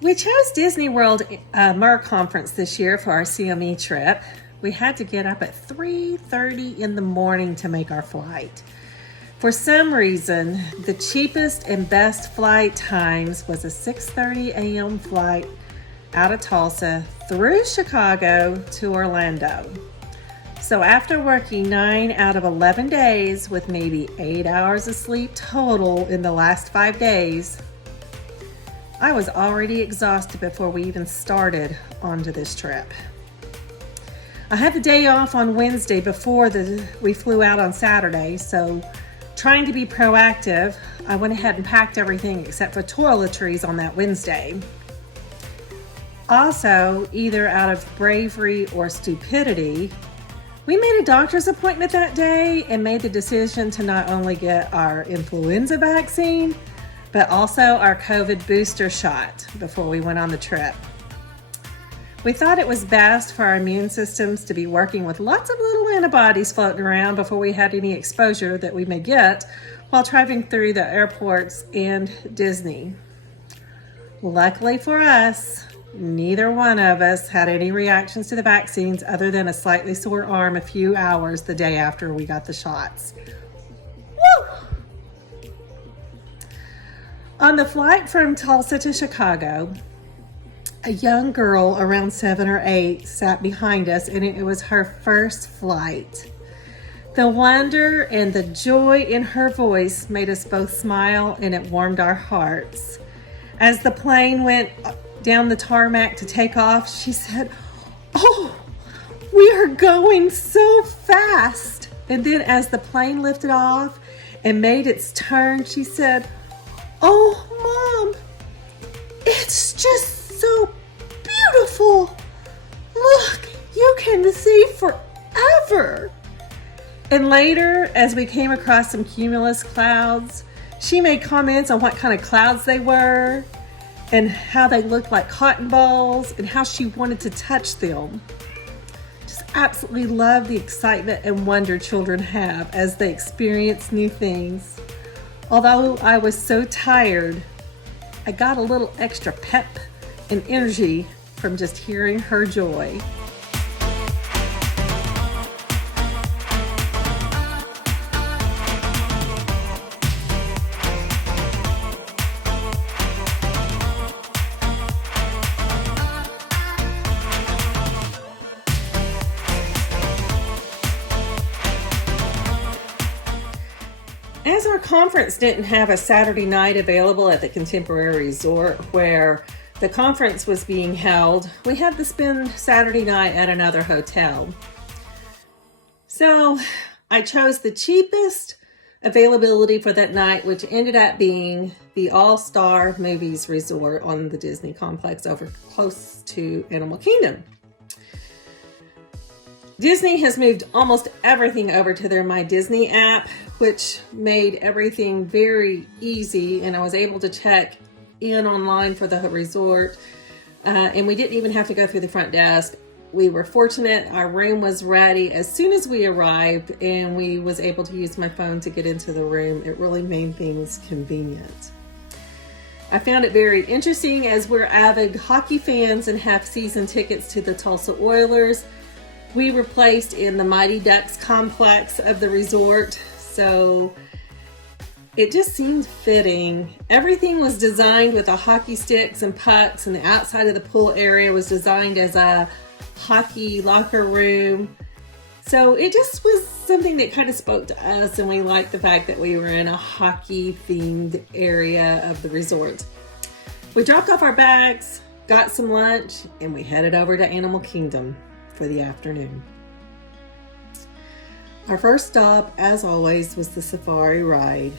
We chose Disney World MER Conference this year for our CME trip. We had to get up at 3:30 in the morning to make our flight. For some reason, the cheapest and best flight times was a 6:30 a.m. flight out of Tulsa through Chicago to Orlando. So after working 9 out of 11 days with maybe 8 hours of sleep total in the last 5 days, I was already exhausted before we even started onto this trip. I had the day off on Wednesday before we flew out on Saturday, so trying to be proactive, I went ahead and packed everything except for toiletries on that Wednesday. Also, either out of bravery or stupidity, we made a doctor's appointment that day and made the decision to not only get our influenza vaccine, but also our COVID booster shot before we went on the trip. We thought it was best for our immune systems to be working with lots of little antibodies floating around before we had any exposure that we may get while driving through the airports and Disney. Luckily for us, neither one of us had any reactions to the vaccines other than a slightly sore arm a few hours the day after we got the shots. Woo! On the flight from Tulsa to Chicago, a young girl around 7 or 8 sat behind us, and it was her first flight. The wonder and the joy in her voice made us both smile, and it warmed our hearts. As the plane went down the tarmac to take off, she said, "Oh, we are going so fast." And then as the plane lifted off and made its turn, she said, "Oh, Mom, it's just so beautiful. Look, you can see forever." And later, as we came across some cumulus clouds, she made comments on what kind of clouds they were and how they looked like cotton balls and how she wanted to touch them. Just absolutely love the excitement and wonder children have as they experience new things. Although I was so tired, I got a little extra pep and energy from just hearing her joy. As our conference didn't have a Saturday night available at the Contemporary Resort where the conference was being held, we had to spend Saturday night at another hotel. So I chose the cheapest availability for that night, which ended up being the All-Star Movies Resort on the Disney complex over close to Animal Kingdom. Disney has moved almost everything over to their My Disney app, which made everything very easy, and I was able to check in online for the resort, and we didn't even have to go through the front desk. We were fortunate. Our room was ready as soon as we arrived, and we was able to use my phone to get into the room. It really made things convenient. I found it very interesting as we're avid hockey fans and have season tickets to the Tulsa Oilers. We were placed in the Mighty Ducks complex of the resort, so it just seemed fitting. Everything was designed with the hockey sticks and pucks, and the outside of the pool area was designed as a hockey locker room. So it just was something that kind of spoke to us, and we liked the fact that we were in a hockey-themed area of the resort. We dropped off our bags, got some lunch, and we headed over to Animal Kingdom for the afternoon. Our first stop, as always, was the safari ride.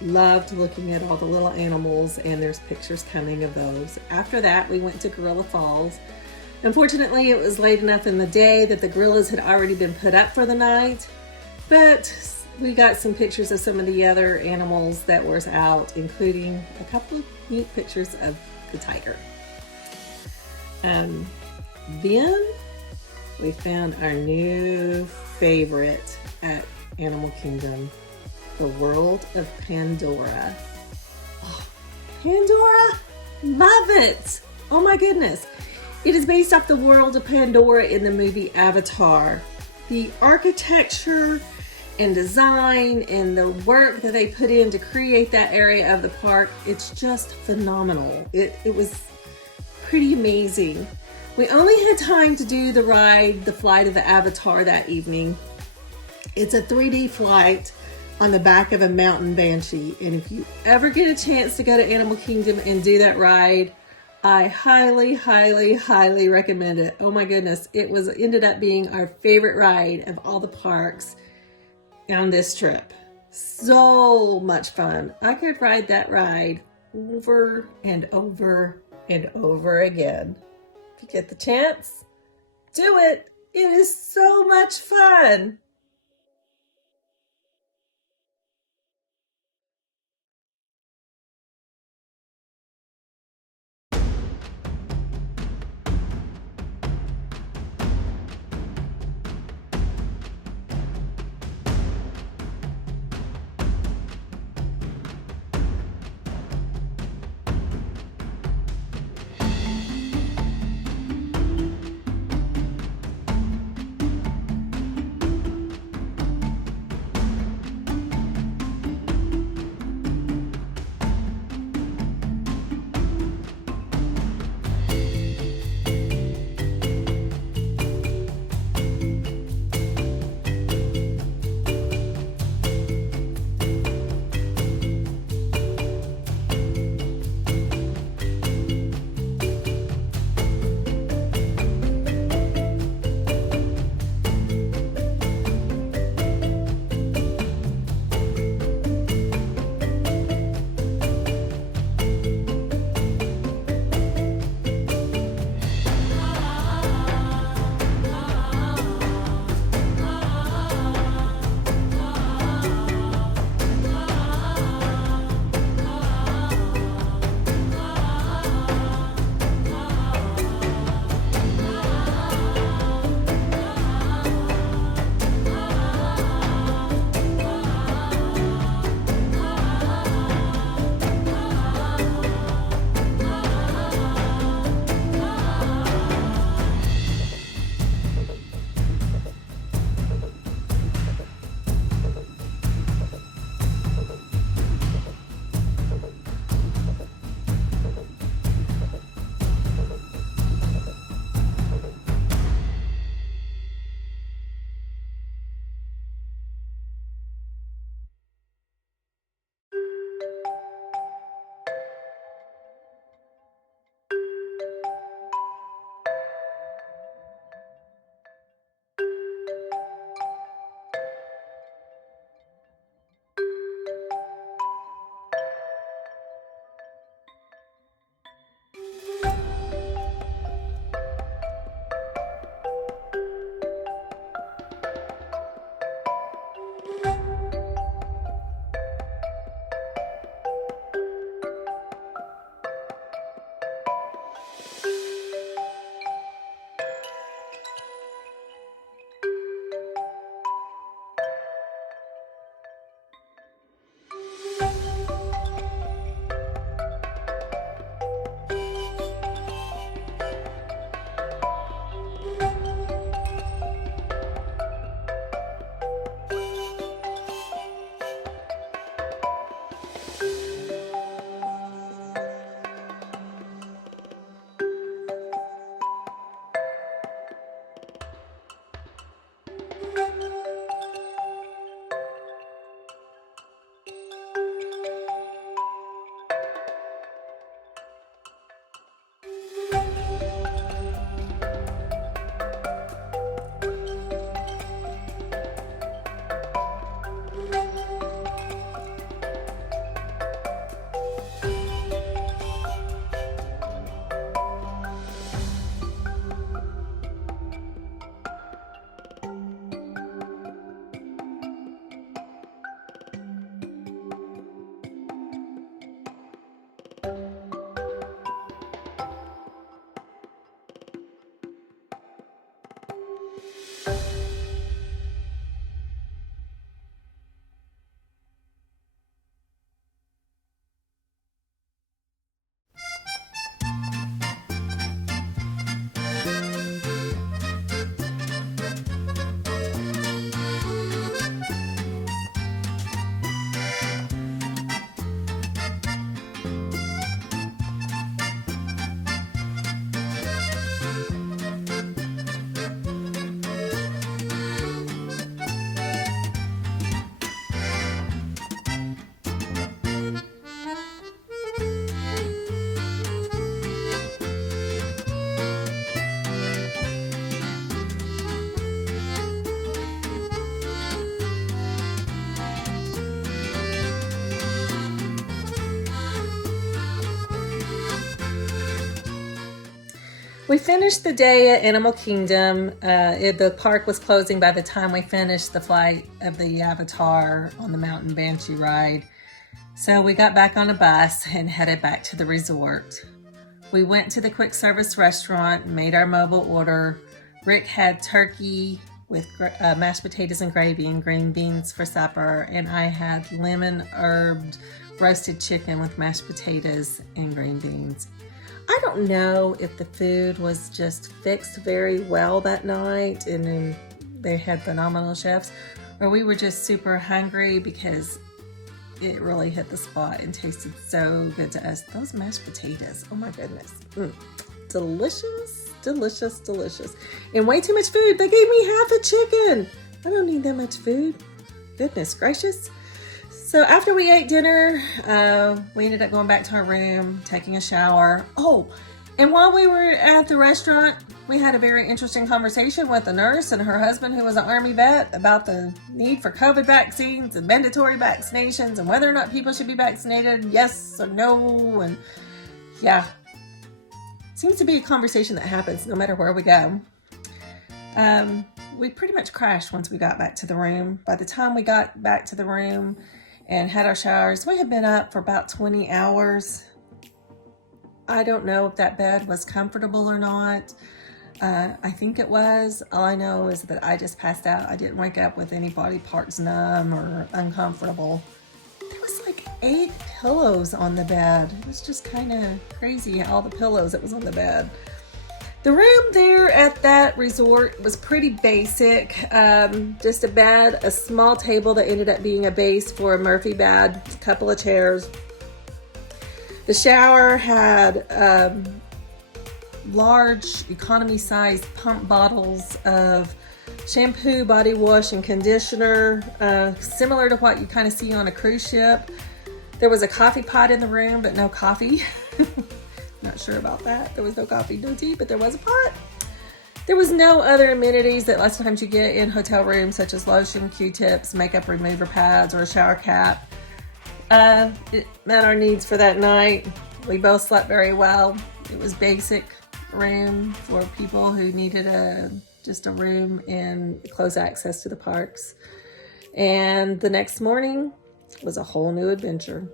Loved looking at all the little animals, and there's pictures coming of those. After that, we went to Gorilla Falls. Unfortunately, it was late enough in the day that the gorillas had already been put up for the night, but we got some pictures of some of the other animals that were out, including a couple of neat pictures of the tiger. Then we found our new favorite at Animal Kingdom, The World of Pandora. Oh, Pandora? Love it! Oh my goodness. It is based off the world of Pandora in the movie Avatar. The architecture and design and the work that they put in to create that area of the park, it's just phenomenal. It was pretty amazing. We only had time to do the ride, the flight of the Avatar that evening. It's a 3D flight on the back of a mountain banshee. And if you ever get a chance to go to Animal Kingdom and do that ride, I highly, highly, highly recommend it. Oh my goodness. It ended up being our favorite ride of all the parks on this trip. So much fun. I could ride that ride over and over and over again. If you get the chance, do it. It is so much fun. We finished the day at Animal Kingdom. The park was closing by the time we finished the flight of the Avatar on the Mountain Banshee ride. So we got back on a bus and headed back to the resort. We went to the quick service restaurant and made our mobile order. Rick had turkey with mashed potatoes and gravy and green beans for supper, and I had lemon herbed roasted chicken with mashed potatoes and green beans. I don't know if the food was just fixed very well that night and then they had phenomenal chefs, or we were just super hungry because it really hit the spot and tasted so good to us. Those mashed potatoes, oh my goodness. Delicious, delicious, delicious. And way too much food. They gave me half a chicken. I don't need that much food. Goodness gracious. So after we ate dinner, we ended up going back to our room, taking a shower. Oh, and while we were at the restaurant, we had a very interesting conversation with a nurse and her husband, who was an Army vet, about the need for COVID vaccines and mandatory vaccinations and whether or not people should be vaccinated, yes or no. And yeah, seems to be a conversation that happens no matter where we go. We pretty much crashed once we got back to the room. By the time we got back to the room and had our showers, we had been up for about 20 hours. I don't know if that bed was comfortable or not. I think it was. All I know is that I just passed out. I didn't wake up with any body parts numb or uncomfortable. There was like 8 pillows on the bed. It was just kind of crazy, all the pillows that was on the bed. The room there at that resort was pretty basic. Just a bed, a small table that ended up being a base for a Murphy bed, a couple of chairs. The shower had large economy-sized pump bottles of shampoo, body wash, and conditioner, similar to what you kind of see on a cruise ship. There was a coffee pot in the room, but no coffee. Not sure about that. There was no coffee, no tea, but there was a pot. There was no other amenities that lots of times you get in hotel rooms, such as lotion, Q-tips, makeup remover pads, or a shower cap. It met our needs for that night. We both slept very well. It was basic room for people who needed just a room and close access to the parks. And the next morning was a whole new adventure.